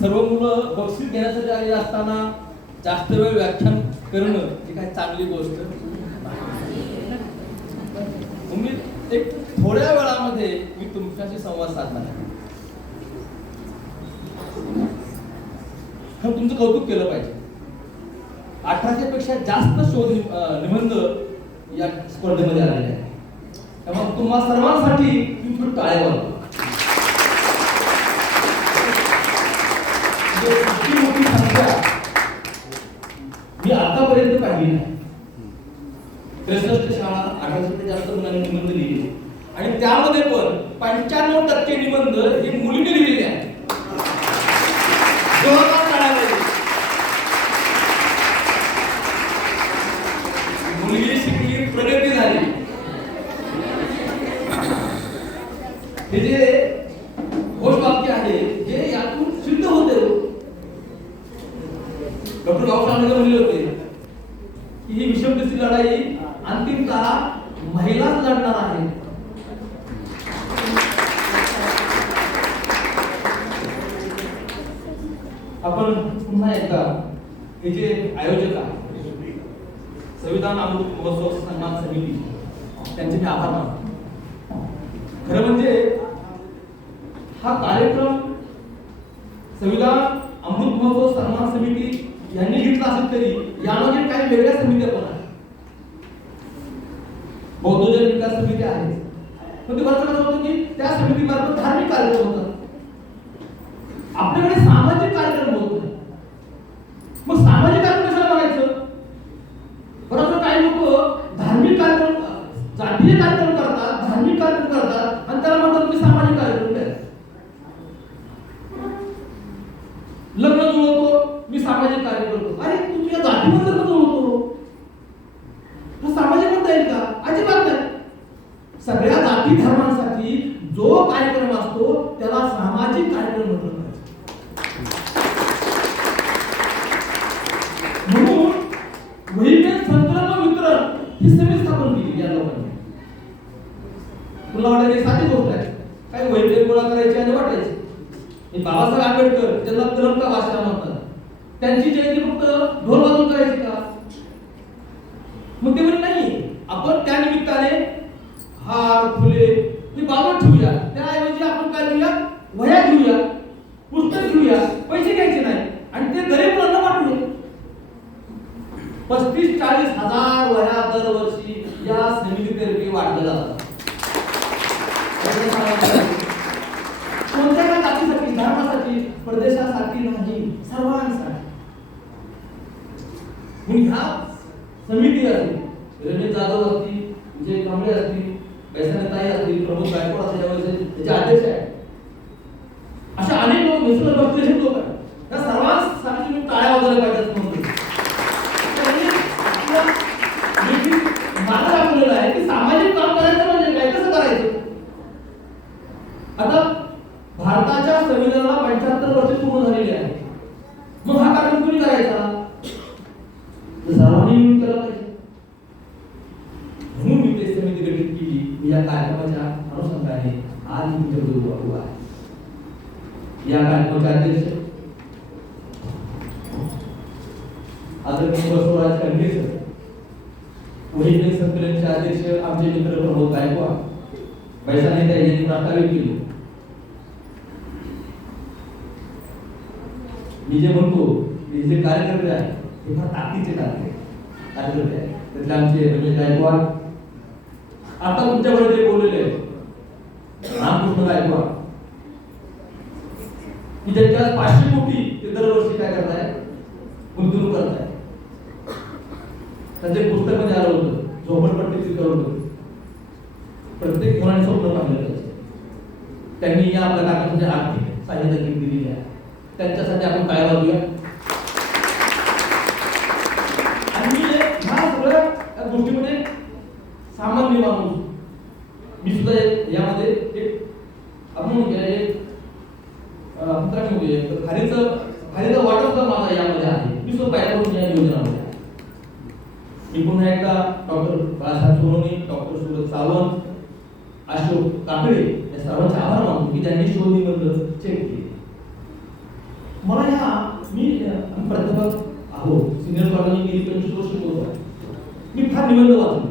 सर्व मुलं बक्षीस घेण्यासाठी आलेली असताना जास्त वेळ व्याख्यान करणं ही काही चांगली गोष्ट तुम्ही मी एक थोड्या वेळामध्ये मी तुमच्याशी संवाद साधणार आहे. तुमचं कौतुक केलं पाहिजे. अठराशे पेक्षा जास्त शोध निबंध या स्पर्धेमध्ये आलेले आहेत. त्यामुळे तुम्हा सर्वांसाठी मी थोडी टाळ्या म्हणजे इतकी मोठी संख्या मी आतापर्यंत पाहिली नाही. त्रेसष्ट शाळा अठराशे जास्त मुलांनी निबंध लिहिले आणि त्यामध्ये पण पंच्याण्णव टक्के निबंध हे मुलीने लिहिलेले आहेत जोरदार टाळ्या वाजवा. मुलगी शिकली प्रगती झाली हे जे घोष वाक्य आहे जे यातून सिद्ध होते डॉक्टर बाबासाहेब आंबेडकर म्हणले होते की ही विषमतेची लढाई अंतिमतः महिलाच लढणार आहे आपण पुन्हा एकदा हे जे आयोजक आहे संविधान अमृत महोत्सव सन्मान समिती त्यांचे मी आभार मानतो खरं म्हणजे हा कार्यक्रम संविधान अमृत महोत्सव सन्मान समिती यांनी घेतला असेल तरी यामध्ये काही वेगळ्या समित्या पण आहेत. बौद्धजन विकास समिती आहे. पण ते बरं कसं होतं की त्या समितीमार्फत धार्मिक कार्यक्रम होतात. आपल्याकडे सामाजिक कार्यक्रम होत नाही मग सामाजिक कार्यक्रम कशाला बघायचं परंतु काही लोक धार्मिक कार्यक्रम जातीय कार्यक्रम करतात धार्मिक कार्यक्रम करतात आणि त्याला म्हणतात तुम्ही सामाजिक कार्यक्रम करा लग्न जुळवतो मी सामाजिक कार्य करतो अरे तू तुझ्या जातीबद्दल का जुळवतो हा सामाजिक म्हणता येईल का अजिबात नाही सगळ्या जाती धर्मांसाठी जो कार्यक्रम असतो त्याला सामाजिक कार्यक्रम म्हटलं पाहिजे म्हणून वैज्ञानिक संकलन व वितरण ही समिती स्थापन केली या लोकांनी तुला वाटत साधी गोष्ट आहे. काही वैद्य गोळा करायची आणि वाटायची. बाबासाहेब आंबेडकर ज्यांना कलम भाषा म्हणतात. त्यांची जयंती फक्त ढोल वाजवून करायची का मग ते म्हणजे नाही आपण त्या निमित्ताने हार फुले ही बाजूला ठेवूया त्याऐवजी आपण काय करूया वह्या घेऊया पुस्तक घेऊया पैसे घ्यायचे नाही आणि ते गरीब मुलांना वाटूया पस्तीस चाळीस हजार वह्या दरवर्षी या समितीतर्फे वाटल्या जातात कोणत्या का जातीसाठी धर्मासाठी प्रदेशासाठी नाही सर्वांसाठी म्हणून ह्या समिती असतील रमेश जाधव असतील विजय कांबळे असतील ताई असतील प्रमोद गायकवाड असेल त्याचे अध्यक्ष आहेत. अशा अनेक लोक मिसळ बसलेले लोक आहेत त्या सर्वांसाठी तुम्ही टाळ्या वाजवल्या पाहिजेत असं म्हणतो त्यांनी आपलं जे मार्ग दाखवलेला आहे की सामाजिक काम करायचं म्हणजे काय कसं करायचं आता भारताच्या संविधानाला पंच्याहत्तर वर्ष पूर्ण झालेली आहे मग हा कार्यक्रम कुणी करायचा तर सर्वांनी मिळून केला पाहिजे म्हणून मी ते समिती गठीत केली मी या कार्यक्रमाच्या अनुषंगाने आज मी तुमच्या उभा आहे या कार्यक्रमाचे अध्यक्ष आदरणीय बसवराज कंढे सर. वैज्ञानिक संकलनचे अध्यक्ष आमचे मित्र प्रमोद गायकवाड पैसा नेता यांनी प्रास्ताविक केली. मी जे म्हणतो मी जे कार्यकर्ते आहे ते फार ताकदीचे कार्यकर्ते कार्यकर्ते आहे त्यातले आमचे म्हणजे रमेश गायकवाड आता तुमच्याकडे जे बोललेले आहेत. रामकृष्ण गायकवाड की ज्यांच्या पाचशे कोटी ते दरवर्षी काय करताय गुंतवणूक करताय त्यांचे पुस्तकमध्ये आलं होतं. झोपडपट्टीचे तरुण प्रत्येक मुलाने स्वप्न पाहिलेलं असतं त्यांनी या आपल्या काकांच्या आर्थिक सहाय्यता दिलेली आहे त्यांच्यासाठी आपण काय वाजूया आणि ह्या सगळ्या गोष्टीमध्ये सामान्य माणूस मी सुद्धा यामध्ये एक आपण म्हणू एक अं, मित्रांनो म्हणूया, तर माझा यामध्ये आहे. मी सुद्धा पहिल्यापासून या योजना मी पुन्हा एकदा डॉक्टर बाळासाहेब सोनोनी डॉक्टर सुरज सावंत अशोक काकडे या सर्वांचे आभार मानतो की त्यांनी शोध निबंध चेक केले. मला ह्या मी प्राध्यापक आहो सिनियर कॉलेज गेली पंचवीस वर्ष बोलतो मी फार निबंध वाचतो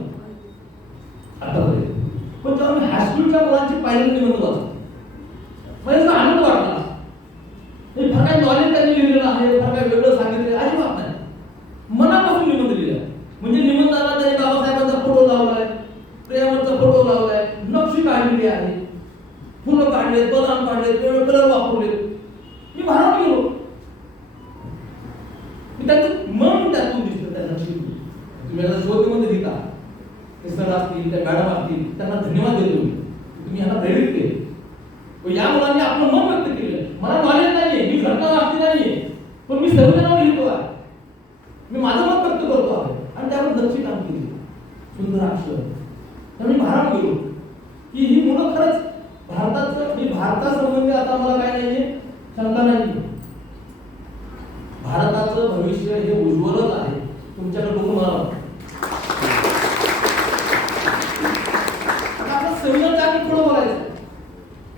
hablé, podamos hablar,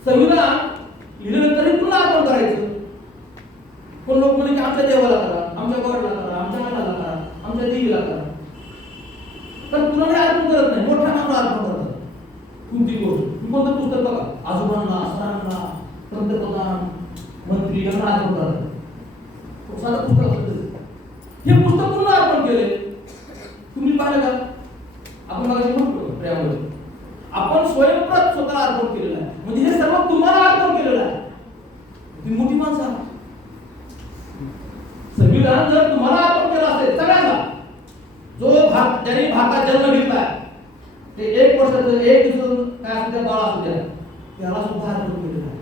怎么的了 त्याला सुद्धा अर्पण केलेला आहे.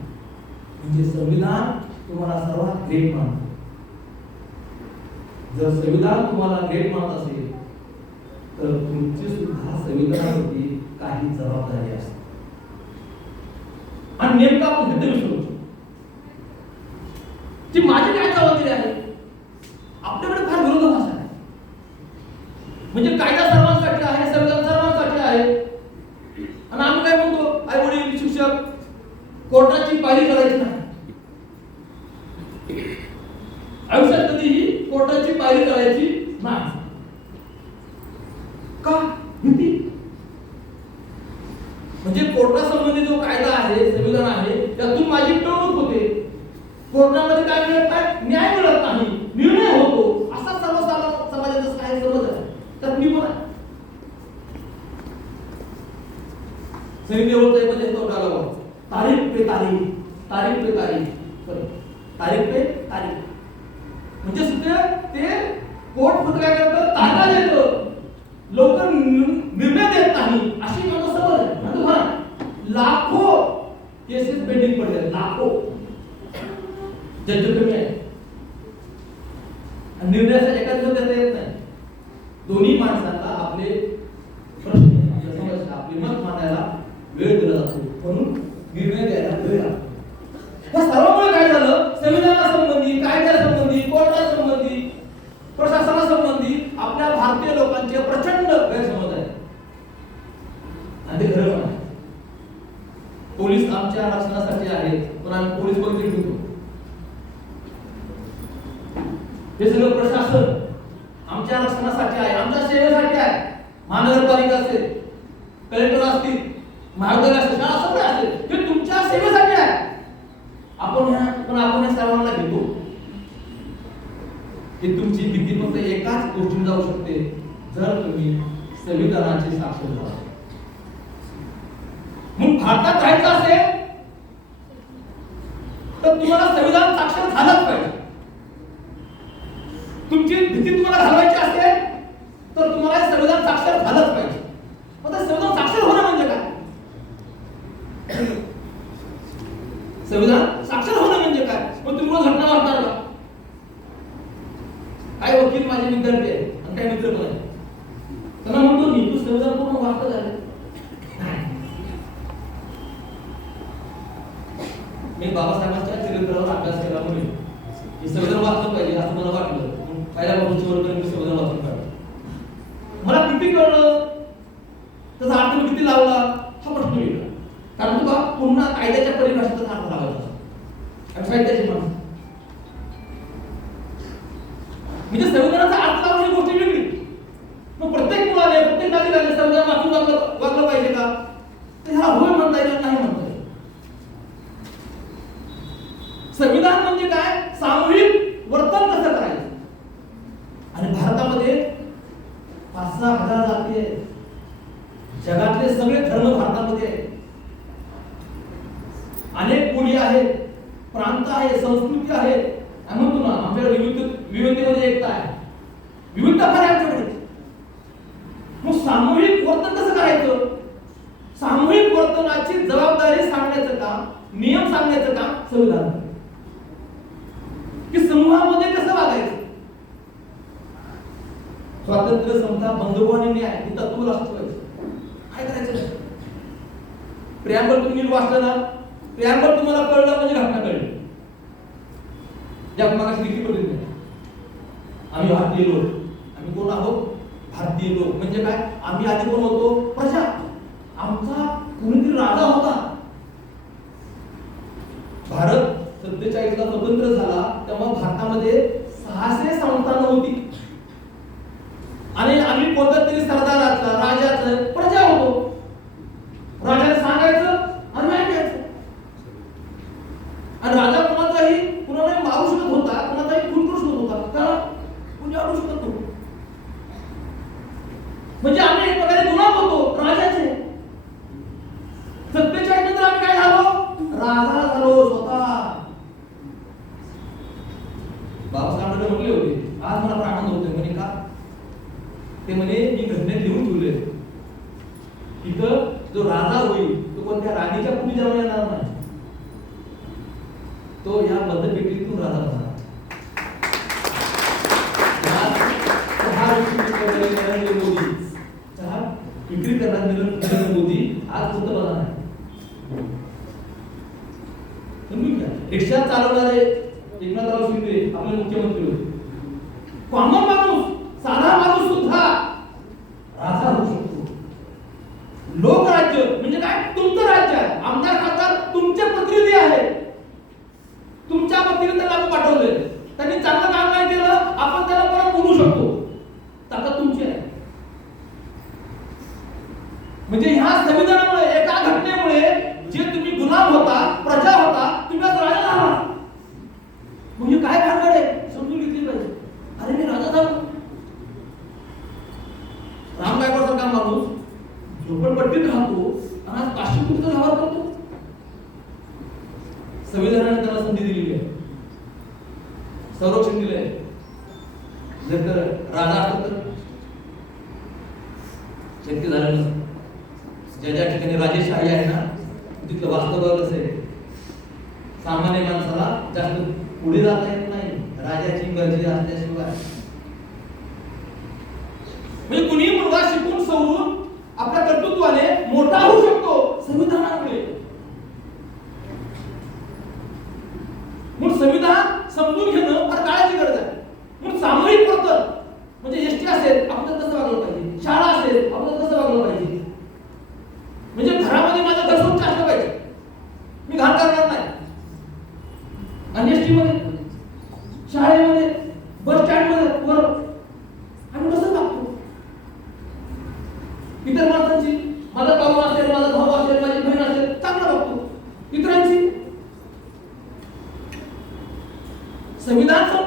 म्हणजे संविधान तुम्हाला सर्वात ग्रेट मानत. जर संविधान तुम्हाला ग्रेट मानत असेल तर तुमची सुद्धा संविधानावरती काही जबाबदारी असते. आणि नेमका आपण हिंदू विषय ती माझी काय जबाबदारी आहे आपल्याकडे फार विरोध भाषा आहे. म्हणजे कायदा सर्व कोर्टाची पायरी करायची नाही. आयुष्यात कधीही कोर्टाची पायरी करायची नाही. का? भीती? म्हणजे कोर्टासंबंधी जो कायदा आहे संविधान आहे त्यातून माझी टळवणूक होते. कोर्टामध्ये काय झालं? संविधानासंबंधी कायद्यासंबंधी प्रशासना संबंधी आपल्या भारतीय लोकांचे प्रचंड गैरसमज आहे आणि ते खरं पोलीस आमच्या रक्षणासाठी आहेत पण आम्ही पोलीस बघितले भीती तुम्हाला घालवायची असते? तर तुम्हाला संविधान साक्षर झालंच पाहिजे. आता संविधान साक्षर होणं म्हणजे काय? संविधान म्हणजे संविधानाचा अर्थ लावून गोष्टी वेगळी. मग प्रत्येक मुलाने प्रत्येक नागरिकाने समजा वाचून स्वातंत्र्य समता बंधुभाव आणि न्याय हे तत्व राष्ट्र काय करायचं? प्रियांबल तुम्ही वाचलं ना? प्रियांबल तुम्हाला कळलं म्हणजे घटना कळली ज्या मागाशी किती बोलले आम्ही भारतीय लोक. आम्ही कोण आहोत? भारतीय लोक. म्हणजे काय? आम्ही आधी कोण होतो? म्हणजे आम्ही एक प्रकारे गुलाम होतो राजाचे. सत्तेच्या नंतर आम्ही काय झालो? राजा लोकराज्य म्हणजे काय? तुमचं राज्य आहे. ज्या ज्या ठिकाणी राजेशाही आहे ना तिथलं वास्तव आहे. सामान्य माणसाला जास्त पुढे जाता येत नाही. राजाची गरजी असल्याशिवाय. म्हणजे कुणी मुलगा शिकून सवरून आपल्या कर्तृत्वाने मोठा होऊ शकतो संविधानामुळे. म्हणून संविधान समजून घे Seminário são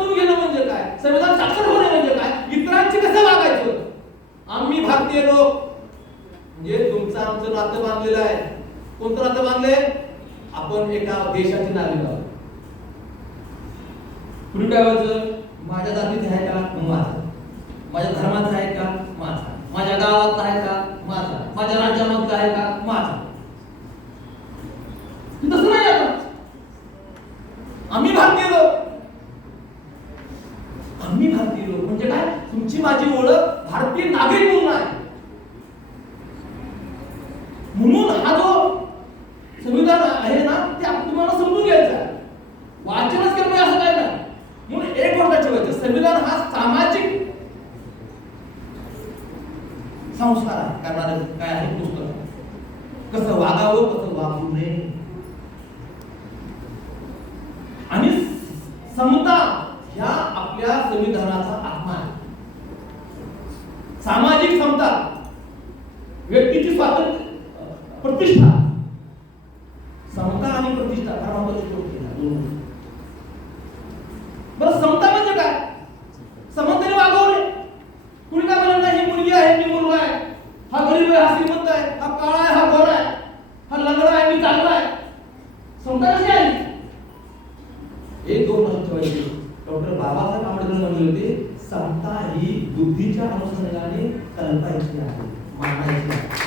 एक दोन लक्षात डॉक्टर बाबासाहेब आंबेडकर म्हणले होते समता ही बुद्धीच्या अनुषंगाने कल्पायची आहे मानायची आहे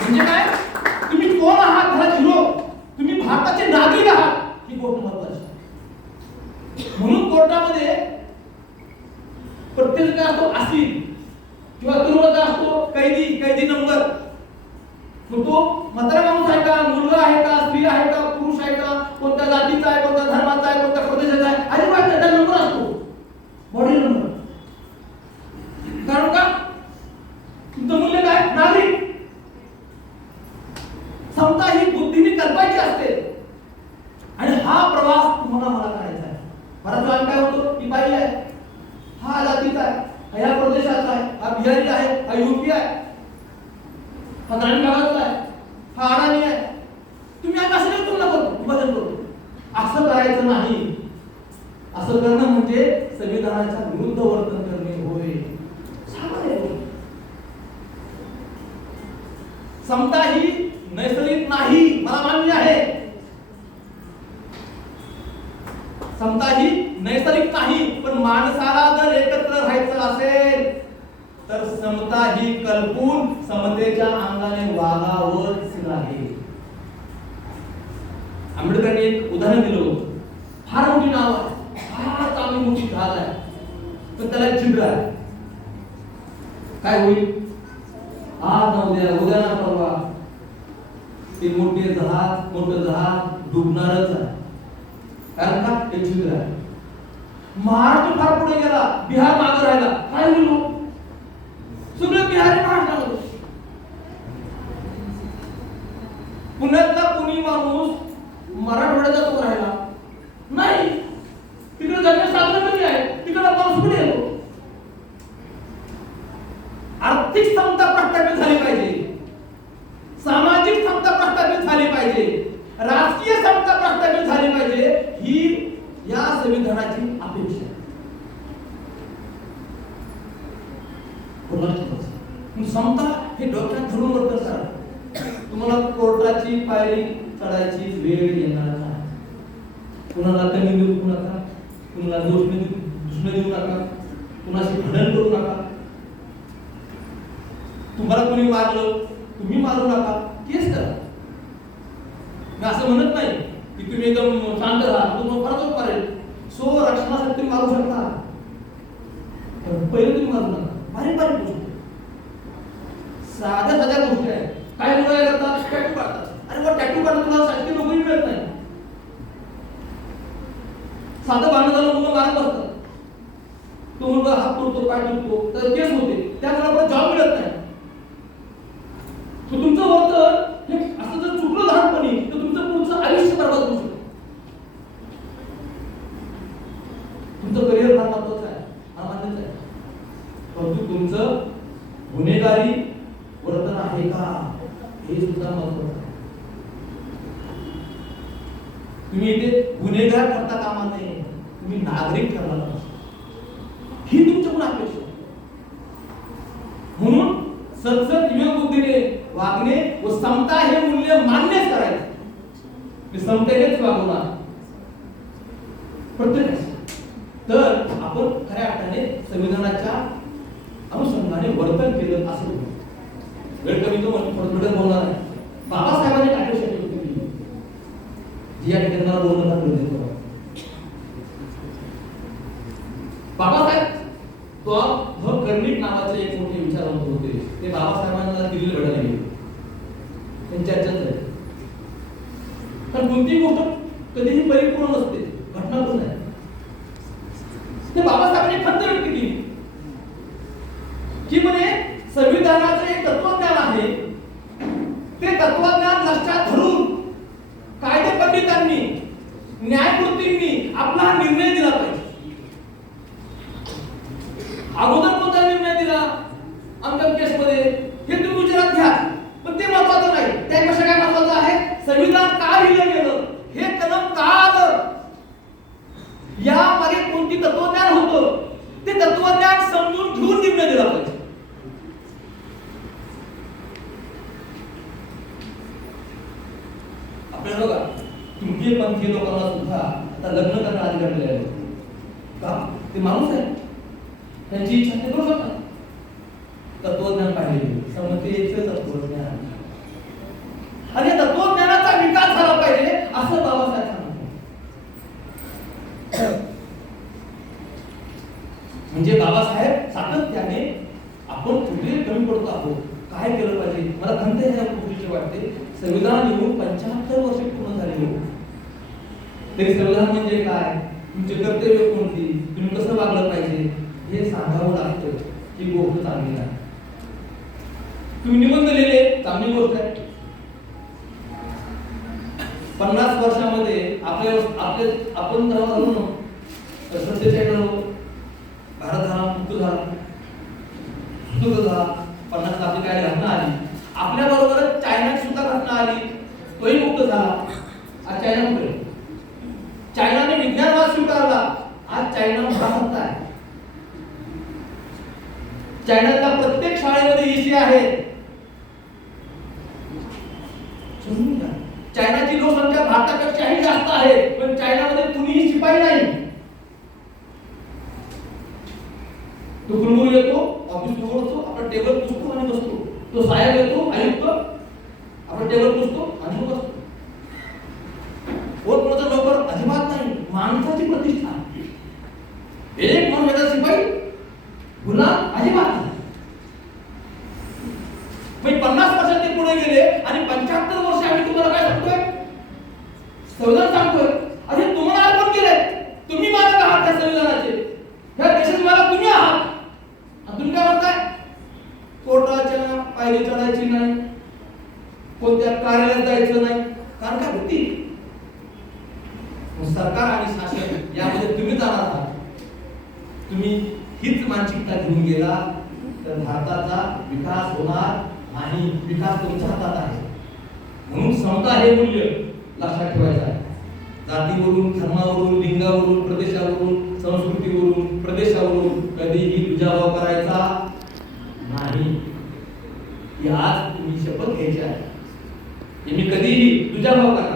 म्हणजे काय तुम्ही कोण आहात ह्याला झिरो तुम्ही भारताचे नागरिक आहात ही गोष्ट महत्वाची आहे. म्हणून कोर्टामध्ये प्रत्येक काय असतो आसीन किंवा तुरुंगात असतो कैदी कैदी नंबर मग तो म्हातारा माणूस आहे का मुलगा आहे का स्त्री आहे का पुरुष आहे का कोणत्या जातीचा आहे कोणत्या धर्माचा आहे कोणत्या प्रदेशाचा आहे अजिबात त्याचा नंबर असतो बॉडी नंबर कारण का तुमचं मूल्य काय नागरिक समता ही बुद्धीने कल्पायची असते आणि हा प्रवास तुम्हाला मला करायचा आहे बराच वेळा काय होतो की बाई आहे हा जातीचा आहे हा या प्रदेशाचा आहे हा बिहारी आहे हा युपी आहे हा ग्रामीण भागातला आहे हा अडाणी आहे तुम्ही आता असं तुलना करतो विभाजन करतो असं करायचं नाही असं करणं म्हणजे संविधानाच्या विरुद्ध वर्तन करणे होय सामान्य गोष्ट. समता ही नैसर्गिक नाही मला मान्य आहे समता ही नैसर्गिक नाही पण माणसाला जर एकत्र राहायचं असेल तर समता ही कल्पून समतेच्या अंगाने वागावंच आहे आंबेडकरांनी एक उदाहरण दिलं होतं फार मोठी नाव आहे फार चांगली मोठी झाड आहे पण त्याला एक आहे काय होईल? आज ना उद्या उद्या ना परवा. ते मोठे जहाज मोठं जहाज डुबणारच आहे. कारण का? ते छिद्र आहे महाराष्ट्र फार पुढे गेला. बिहार मागे राहिला. काय होईल सगळं बिहार बिहारी पुण्यातला कोणी माणूस मराठवाड्यात जातो राहिला? नाही. तिकडे जमीन साधन कमी आहे? तिकडे पाऊस कुठे येतो आर्थिक समता प्रस्थापित झाली पाहिजे. सामाजिक क्षमता प्रस्थापित झाली पाहिजे. राजकीय समता प्रस्थापित झाली पाहिजे ही या संविधानाची अपेक्षा आहे. समता हे डोक्यात धरून वर्तन करा. तुम्हाला कोर्टाची पायरी चढायची वेळ येणार नाही कुणाला कमी देऊ नका? कुणाला दोष देऊ दुष्ण देऊ नका? कुणाशी भांडण करू कोणी मारलं तुम्ही मारू नका. केस करा. मी असं म्हणत नाही की तुम्ही एकदम शांत राहा. तुम्हाला परत मारेल सो रक्षणासाठी तुम्ही मारू शकता. पण पहिले तुम्ही मारू नका. बारीक बारीक गोष्टी साध्या साध्या गोष्टी आहेत काय मुलं काय करतात टॅटू काढतात. अरे वा टॅटू काढून तुला शासकीय नोकरी मिळत नाही. साधं भांडण झालं मुलं मारत असतात तो मुलगा हात तोडतो पाय तुटतो तर केस होते. त्या मुलाला जॉब मिळत नाही. तर तुमचं वर्तन हे असं जर चुकलं लहानपणी तर तुमचं पुढचं आयुष्य बरबाद होऊ शकतं तुमचं करिअर फार महत्वाचं आहे हा मान्यच आहे परंतु तुमचं गुन्हेगारी वर्तन आहे का हे सुद्धा महत्वाचं आहे तुम्ही इथे गुन्हेगार करता कामा नये तुम्ही नागरिक ठरला पाहिजे ही तुमच्याकडून अपेक्षा आहे. म्हणून सतसत विवेक बुद्धीने वागणे व समता हे मूल्य मान्यच करायचे मी समतेनेच वागवणार प्रत्येकाशी तर आपण खऱ्या अर्थाने संविधानाच्या अनुषंगाने वर्तन केलं असं होतं. वेळ कमी तो म्हणून बोलणार आहे. बाबासाहेबांनी काय अपेक्षा केली या ठिकाणी मला बोलणं फार गरजेचं आहे. बाबासाहेब तो भ कर्णिक नावाचे एक मोठे विचारवंत होते ते बाबासाहेबांना दिल्लीला भेटायला गेले त्यांची चर्चाच आहे पण कोणती गोष्ट कधीही परिपूर्ण नसते घटना पण नाही ते बाबासाहेबांनी खंत व्यक्त केली की म्हणे संविधानाचं एक तत्वज्ञान आहे ते तत्वज्ञान लक्षात धरून कायदे पंडितांनी न्यायमूर्तींनी आपला हा निर्णय दिला पाहिजे अगोदर कोणता निर्णय दिला आमच्या केसमध्ये हे तुम्ही विचारात घ्या पण ते महत्वाचं नाही त्यापेक्षा काय महत्वाचं आहे संविधान का लिहिलं गेलं हे कलम का आलं या मागे कोणती तत्वज्ञान होतं ते तत्वज्ञान समजून घेऊन निर्णय दिला पाहिजे? आपल्याला बघा तुमचे पंथी लोकांना सुद्धा आता लग्न करण्याचा अधिकार दिलेला आहे. का? ते माणूस आहे. त्यांची इच्छा ते करू शकतात तत्वज्ञान पाहिजे समतेचे तत्वज्ञान आणि या तत्वज्ञानाचा विकास झाला पाहिजे असं बाबासाहेब सांगतात म्हणजे बाबासाहेब सातत्याने आपण कुठे कमी पडतो आहोत काय केलं पाहिजे. मला खंत ह्या गोष्टीची वाटते. संविधान येऊन पंच्याहत्तर वर्ष पूर्ण झाले हो तरी संविधान म्हणजे काय? तुमचे कर्तव्य कोणती? तुम्ही कसं वागलं पाहिजे? हे सांगावं लागतं. ही गोष्ट चांगली नाही तुम्ही निबंध लिहिले. चांगली गोष्ट आहे. पन्नास वर्षामध्ये आपल्या आपले आपण जेव्हा झालो ना तर सध्याच्या झालो भारत झाला मुक्त झाला सुख झाला पन्नास आपली काय घटना आली आपल्या बरोबर चायनात सुद्धा घटना आली तोही मुक्त झाला आज चायना कुठे चायनाने विज्ञानवाद स्वीकारला आज चायना मोठा सत्ता आहे चायनातल्या प्रत्येक शाळेमध्ये एसी आहे. चायनाची लोकसंख्या भारतापेक्षाही जास्त आहे पण चायनामध्ये कुणीही शिपाई नाही तो कुलगुरू येतो ऑफिस समोर असतो आपला टेबल पुसतो आणि बसतो तो साहेब येतो आयुक्त आपला टेबल पुसतो आणि तो बसतो कोण कोणाचा नोकर अजिबात नाही माणसाची प्रतिष्ठा एक माणसाचा शिपाई गुलाम अजिबात नाही म्हणजे पन्नास वर्षात ते पुढे गेले आणि पंच्याहत्तर वर्ष आम्ही तुम्हाला काय सांगतोय संविधान सांगतोय अरे तुम्हाला अर्पण केलंय तुम्ही मालक आहात त्या संविधानाचे ह्या देशाचे मालक तुम्ही आहात आणि तुम्ही काय म्हणताय कोर्टाच्या पायरी चढायची नाही कोणत्या कार्यालयात जायचं नाही कारण काय भीती मग सरकार आणि शासन यामध्ये तुम्ही जाणार आहात. तुम्ही हीच मानसिकता घेऊन गेला तर भारताचा विकास होणार आणि विकास तुमच्या हातात आहे. म्हणून समता हे मूल्य लक्षात ठेवायचं आहे. जातीवरून धर्मावरून लिंगावरून प्रदेशावरून संस्कृतीवरून प्रदेशावरून कधीही दुजाभाव करायचा नाही. आज तुम्ही शपथ घ्यायची आहे. मी कधीही तुझ्याभाव करा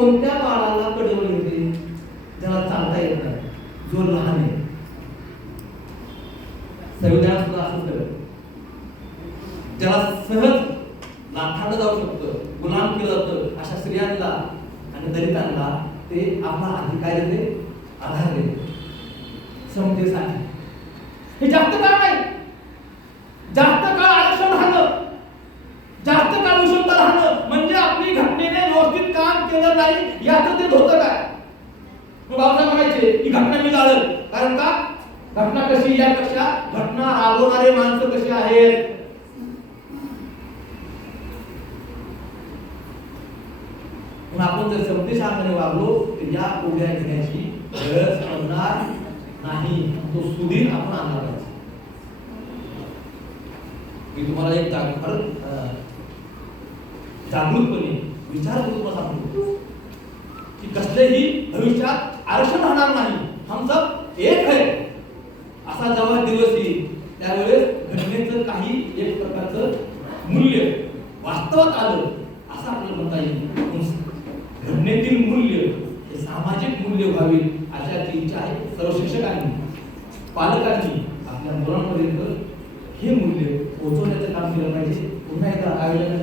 contaba म्हणून आपण जर समतेशाने वागलो तर या उभ्या घेण्याची गरज पडणार नाही. तो सुधीर आपण आणला पाहिजे. मी तुम्हाला एक जाग जागृतपणे विचार करून तुम्हाला सांगतो. की कसलेही भविष्यात आरक्षण राहणार नाही. हम सब एक है. असा जेव्हा दिवस येईल त्यावेळेस घटनेचं काही एक प्रकारचं मूल्य वास्तवात आलं असं आपल्याला म्हणता येईल म्हणून घटनेतील मूल्य हे सामाजिक व्हावी अशा ती इच्छा आहे सर्व शिक्षकांनी पालकांनी आपल्या मुलांपर्यंत हे मूल्य पोहोचवण्याचं काम केलं पाहिजे. पुन्हा एकदा आयोजन